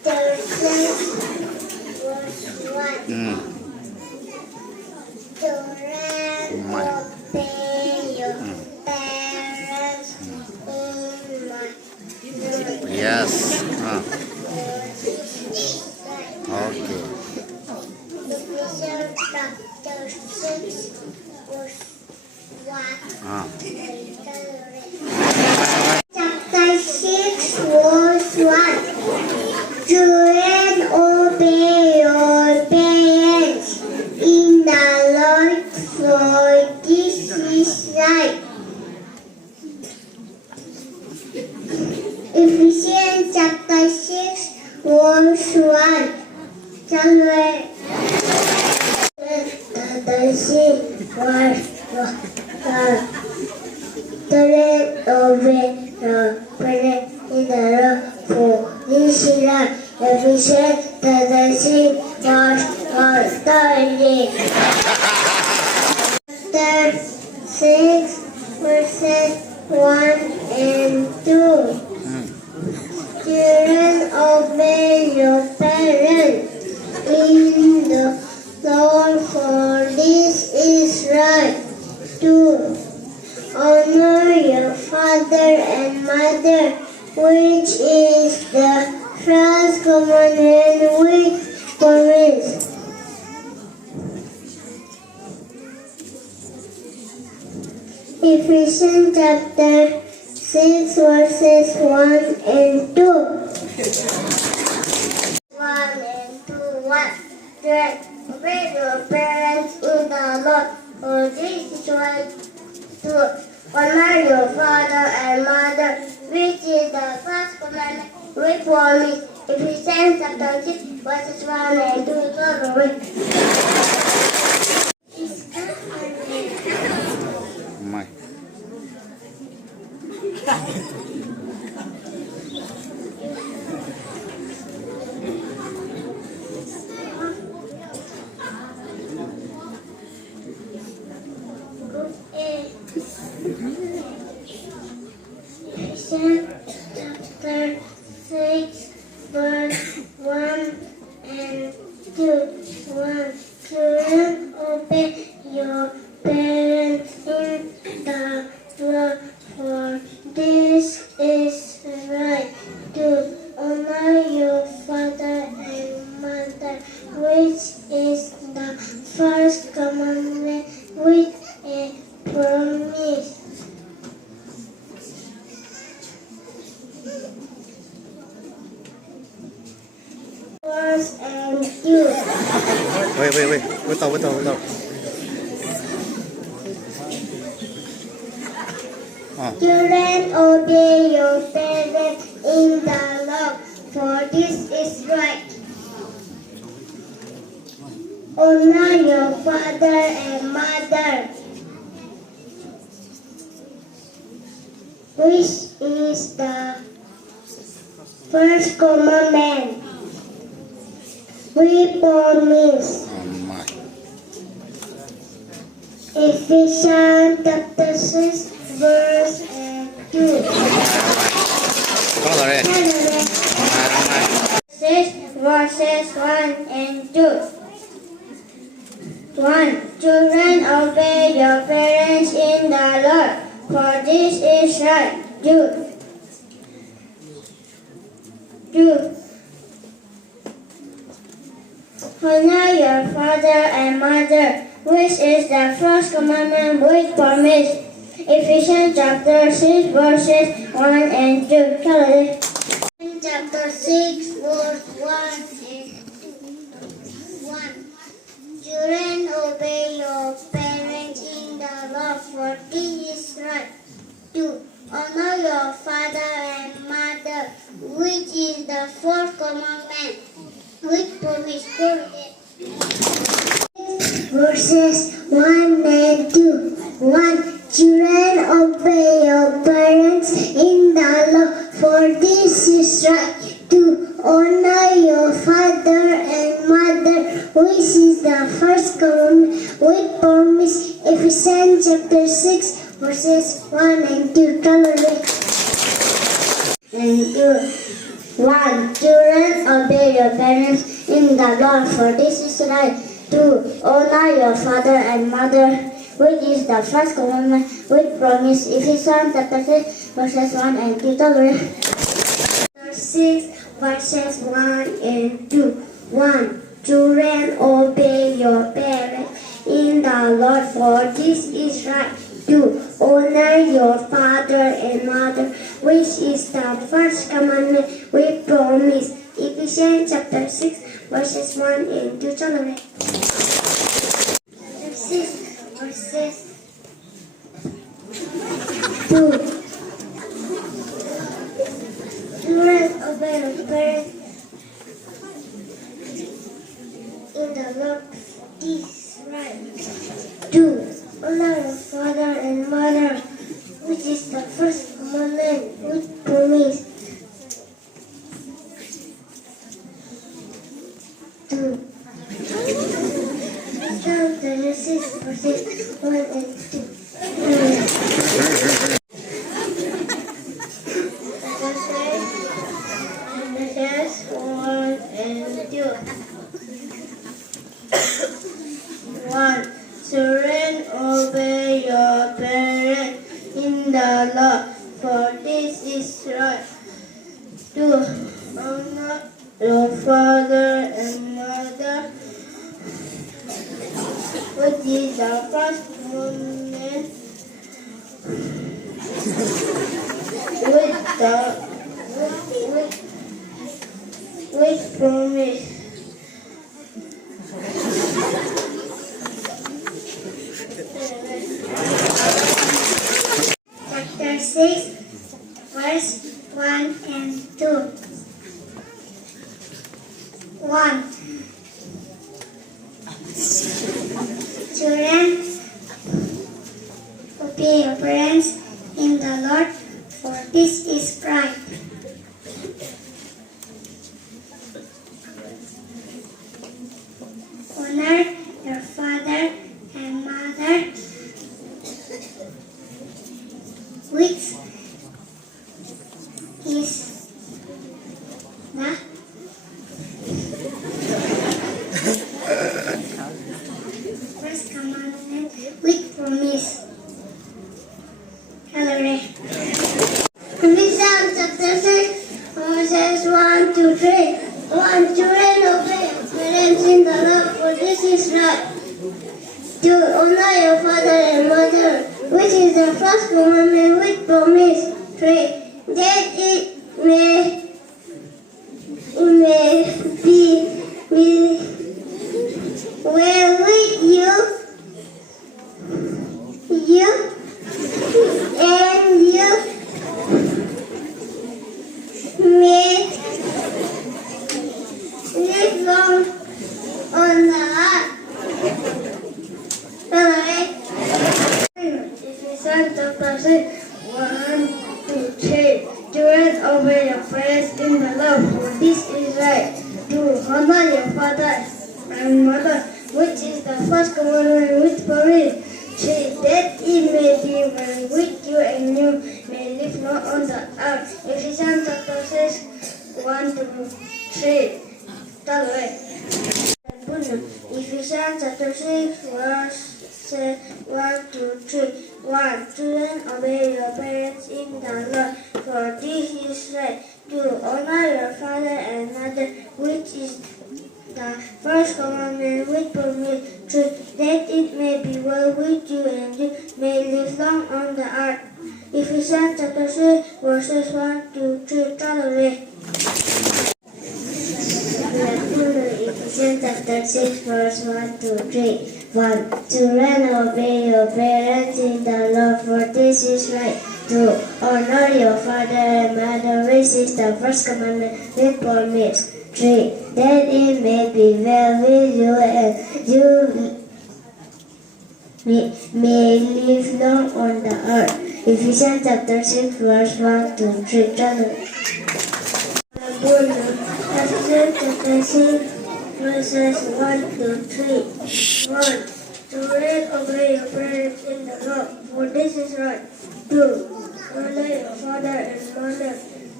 chapter 6, verse 1. Children, obey your parents in my name. Yes. Okay. Ephesians chapter 6, verse 1. Chapter 6, verse 1. Children, obey your parents in the Lord, for this is right. Ephesians chapter 6, verse 1. Children, chapter 6, verse 1. Children, obey your parents in the Lord, for this is right. Ephesians chapter 6, verse 1. Chapter 6, verses 1 and 2. Children, obey your parents in the Lord, for this is right. 2. Honor your father and mother, which is the first commandment with promise. Ephesians chapter 6, verses 1 and 2. 1 and 2. 1. Children, obey your parents in the Lord, for this is right. 2. Honor your father and mother, which is the first commandment with promise. Ephesians chapter 6, verses 1 and 2. Poumai. Ephesians chapter 6, verse 1 and 2. 1. Children, obey your parents in the Lord, for this is right. 2. Honor your father and mother, which is the first commandment with a promise. Verse and 2. Wait. Betul. Children, obey your parents in the Lord, for this is right. Honor your father and mother, which is the first commandment. We promise. Ephesians chapter 6, verse 2. Color it. 6 verses 1 and 2. 1. Children, obey your parents in the Lord, for this is right. 2. Honor your father and mother, which is the first commandment with promise. Ephesians chapter 6, verses 1 and 2. Chapter 6, verse 1 and 1. Children, obey your parents in the Lord, for this is right. 2. Honor your father and mother, which is the fourth commandment with promise. Verses 1 and 2. 1. Children, obey your parents in the Lord, for this is right. 2. Honor your father and mother, which is the first commandment with promise. Ephesians chapter 6, verses 1 and 2. And 2. 1. Children, obey your parents in the Lord, for this is right. 2. Honor your father and mother, which is the first commandment with promise. Ephesians chapter 6, verses 1 and 2. Chapter 6, verses 1 and 2. 1. Children, obey your parents in the Lord, for this is right. 2. Honor your father and mother, which is the first commandment with promise. Ephesians chapter 6, verses 1 and 2. Chapter 6, verses 2. Children, obey your parents in the Lord, this right. 2. Honor your father and mother, which is the first commandment with promise. 2. Chapter 6, verses 1 and 2. Verses 1 and 2. 1. Children, obey your parents in the Lord, for this is right. 2. Honor your father and mother, which is the first commandment with promise. Chapter 6, verse 1 and 2. 1. Children, obey your parents in the Lord, for this is right. Honor your father and mother, which is the first commandment with promise. Hallelujah. Ephesians chapter 6, verses 1 to 3. 1. Children, obey your parents in the Lord, for this is right. 2. Honor your father and mother, which is the first commandment with promise. 3. That it may be well with you and you may live long on the earth. Alright. Ephesians chapter 6, 1 to 3. Children, obey your parents in the Lord, for this is right. 2. Honor your father and mother, which is the first commandment with promise. 3. That it may be well with you and you may live long on the earth. Ephesians chapter 6, 1 to 3. Ephesians chapter 6, verses 1 to 3. 1. Children, obey your parents in the Lord, for this is right. 2. Honor your father and mother, which is the first commandment with promise. 3. That it may be well with you and you may live long on the earth. Ephesians chapter 6, verses 1 to 3. Hallelujah. Ephesians chapter 6, verse 1 to 3. 1. Children, obey your parents in the Lord, for this is right. 2. Honor your father and mother, which is the first commandment with promise. 3. That it may be well with you and you may live long on the earth. Ephesians chapter 6, verse 1 to 3. Ephesians chapter 6, verses 1 to 3. 1. Children, obey your parents in the Lord, for this is right. 2. Honor your father and mother,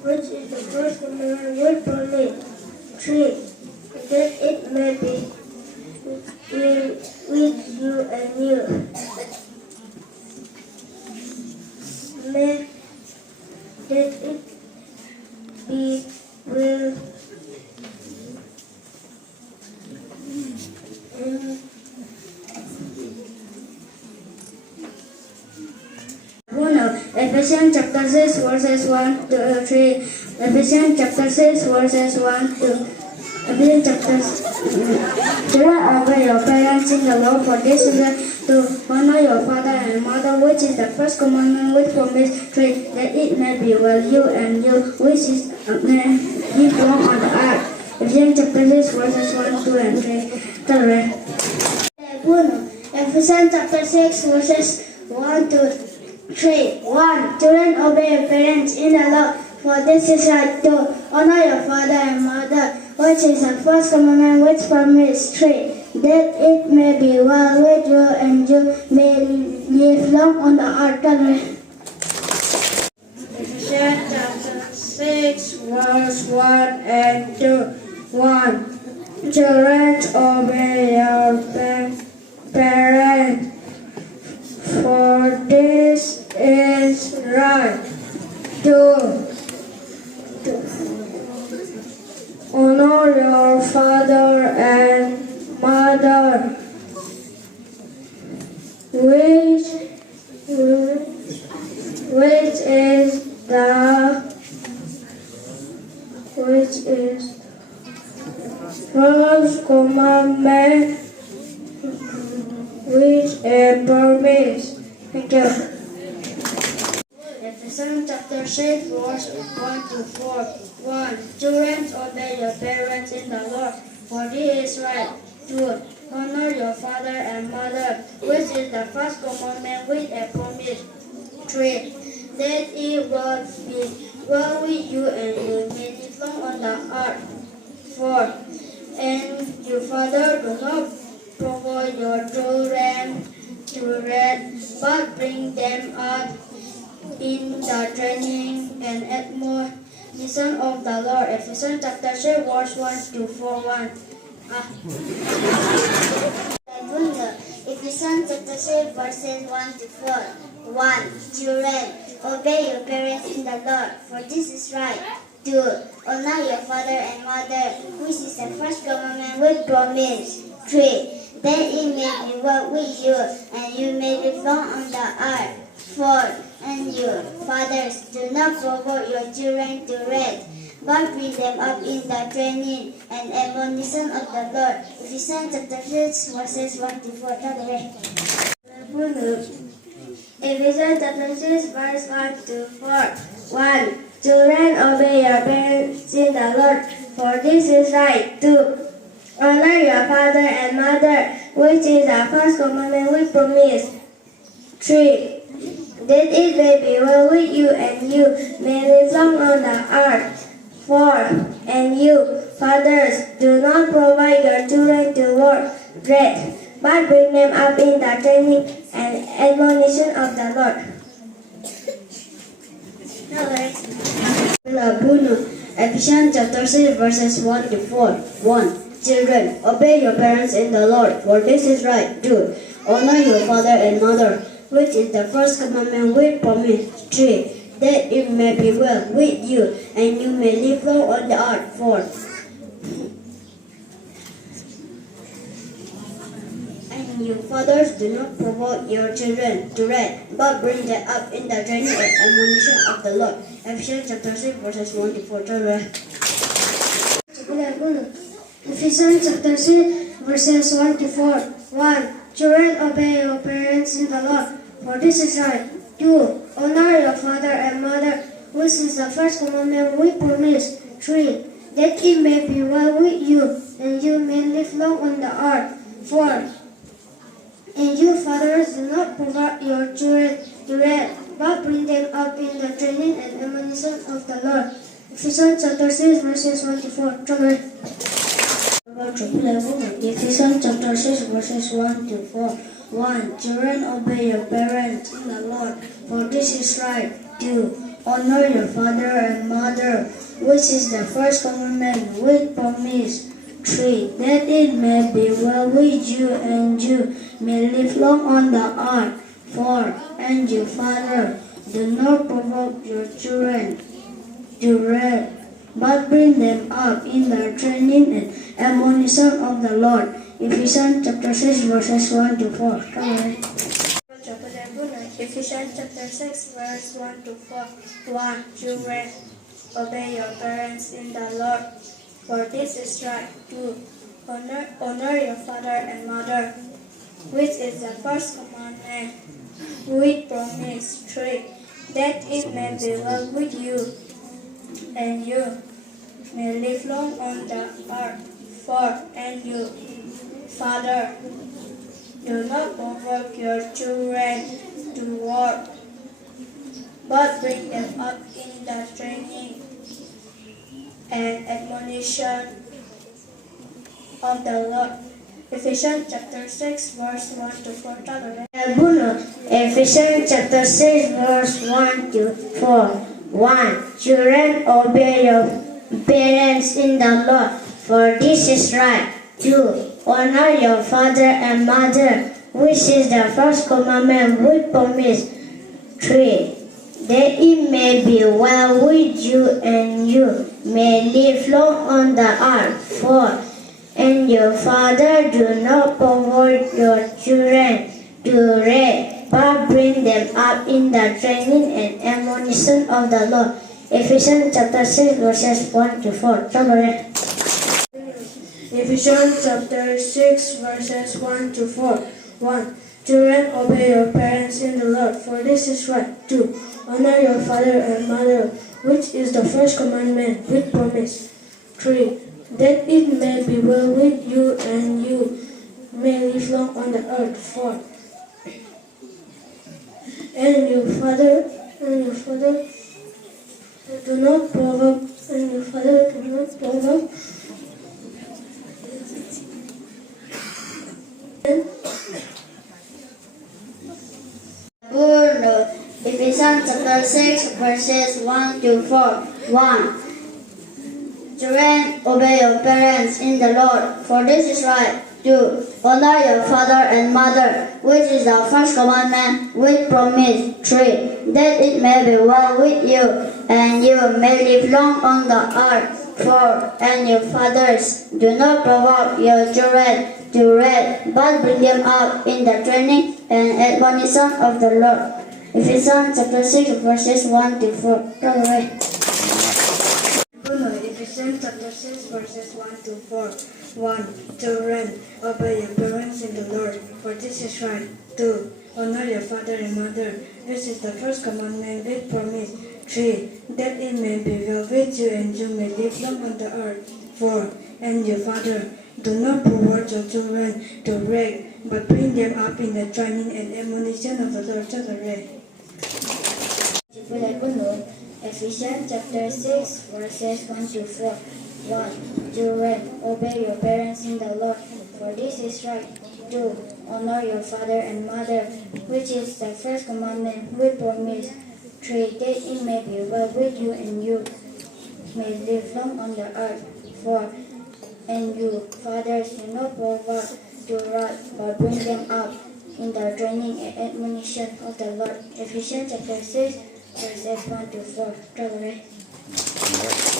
which is the first commandment with promise. 3. That it may be with you and you. May that it be will and Ephesians chapter 6 verses 1 to 3. Ephesians chapter 6 verses 1 to Ephesians chapter 6. Children, obey your parents in the Lord, for this is to honor your father and mother, which is the first commandment with promise, 3. That it may be well you and you, which is may live long on the earth. Ephesians chapter 6 verses 1, 2 and 3. Ephesians chapter 6 verses 1 to 3. 1. Children, obey your parents in the Lord, for this is right. 2. Honor your father and mother, which is the first commandment with promise. 3. That it may be well with you and you may live long on the earth. Ephesians chapter 6 verse 1 and 2. 1. Children, obey your parents, for this is right. 2. Honor your father and mother, which is the first commandment with a promise. Thank you. Ephesians chapter 6 verse 1 to 4. 1. Children, obey your parents in the Lord, for this is right. 2. Honor your father and mother, which is the first commandment with a promise. 3. That it will be well with you and you may live long on the earth. 4. And your father do not provoke your children to wrath, but bring them up in the training and admonition of the Lord. Ephesians chapter 6 verse 1 to 4. Ephesians chapter 6 verses 1 to 4. 1. Children, obey your parents in the Lord, for this is right. 2. Honor your father and mother, which is the first commandment with promise. 3. That it may be well with you and you may live long on the earth. 4. And you, fathers, do not provoke your children to wrath, but bring them up in the training and admonition of the Lord. Ephesians chapter 6 verses 1 to 4. Ephesians chapter 6 verse 1 to 4. 1. Children, obey your parents in the Lord, for this is right. 2. Honor your father and mother, which is the first commandment with promise. 3. That it may be well with you and you may live long on the earth. 4. And you, fathers, do not provide your children to wrath, but bring them up in the training and admonition of the Lord. Ephesians chapter 6 verses 1 to 4. 1. Children, obey your parents in the Lord, for this is right. 2. Honor your father and mother, which is the first commandment with promise. 3. That it may be well with you and you may live long on the earth. 4. And you, fathers, do not provoke your children to wrath, but bring them up in the training and admonition of the Lord. Ephesians chapter 6 verses 1 to 4. Ephesians chapter 6 verses 1 to 4. 1. Children, obey your parents in the Lord, for this is right. 2. Honor your father and mother, which is the first commandment with promise. 3. That it may be well with you and you may live long on the earth. 4. And you, fathers, do not provoke your children to wrath, but bring them up in the training and admonition of the Lord. Ephesians chapter 6 verses 1 to 4. Ephesians chapter 6 verses 1 to 4. 1. Children, obey your parents in the Lord, for this is right. 2. Honor your father and mother, which is the first commandment with promise. 3. That it may be well with you and you may live long on the earth. 4. And you, father, do not provoke your children to wrath, but bring them up in the training and admonition of the Lord. Ephesians chapter 6 verses 1 to 4. Ephesians chapter 6 verse 1 to 4. 1. Children, obey your parents in the Lord, for this is right. 2. Honor your father and mother, which is the first commandment with promise. 3. That it may be well with you and you may live long on the earth. 4. And you, father, do not provoke your children to war, but bring them up in the training and admonition of the Lord. Ephesians chapter 6 verse 1 to 4. Ephesians chapter 6 verse 1 to 4. 1. Children, obey your parents in the Lord, for this is right. 2. Honor your father and mother, which is the first commandment with promise. 3. That it may be well with you and you may live long on the earth. 4. And your father do not provoke your children to wrath, but bring them up in the training and admonition of the Lord. Ephesians chapter 6 verses 1 to 4. Ephesians chapter 6 verses 1 to 4. 1. Children, obey your parents in the Lord, for this is right. 2. Honor your father and mother, which is the first commandment with promise. 3. That it may be well with you and you may live long on the earth. 4. And your father do not provoke, Ephesians chapter 6 verses 1 to 4. 1. Children, obey your parents in the Lord, for this is right. 2. Honor your father and mother, which is the first commandment with promise. 3. That it may be well with you and you may live long on the earth. 4. And your fathers, do not provoke your children to wrath, but bring them up in the training and admonition of the Lord. Ephesians chapter 6 verses 1 to 4. Ephesians chapter 6 verses 1 to 4. 1. Children, obey your parents in the Lord, for this is right. 2. Honor your father and mother. This is the first commandment with promise. 3. That it may be well with you and you may live long on the earth. 4. And your father, do not provoke your children to wrath, but bring them up in the training and admonition of the Lord. Ephesians chapter 6 verses 1 to 4. 1. Children, obey your parents in the Lord, for this is right. 2. Honor your father and mother, which is the first commandment with promise. 3. That it may be well with you and you may live long on the earth. 4. And you, fathers, do not provoke to wrath, but bring them up in the training and admonition of the Lord. Ephesians chapter 6 verses 1 to 4.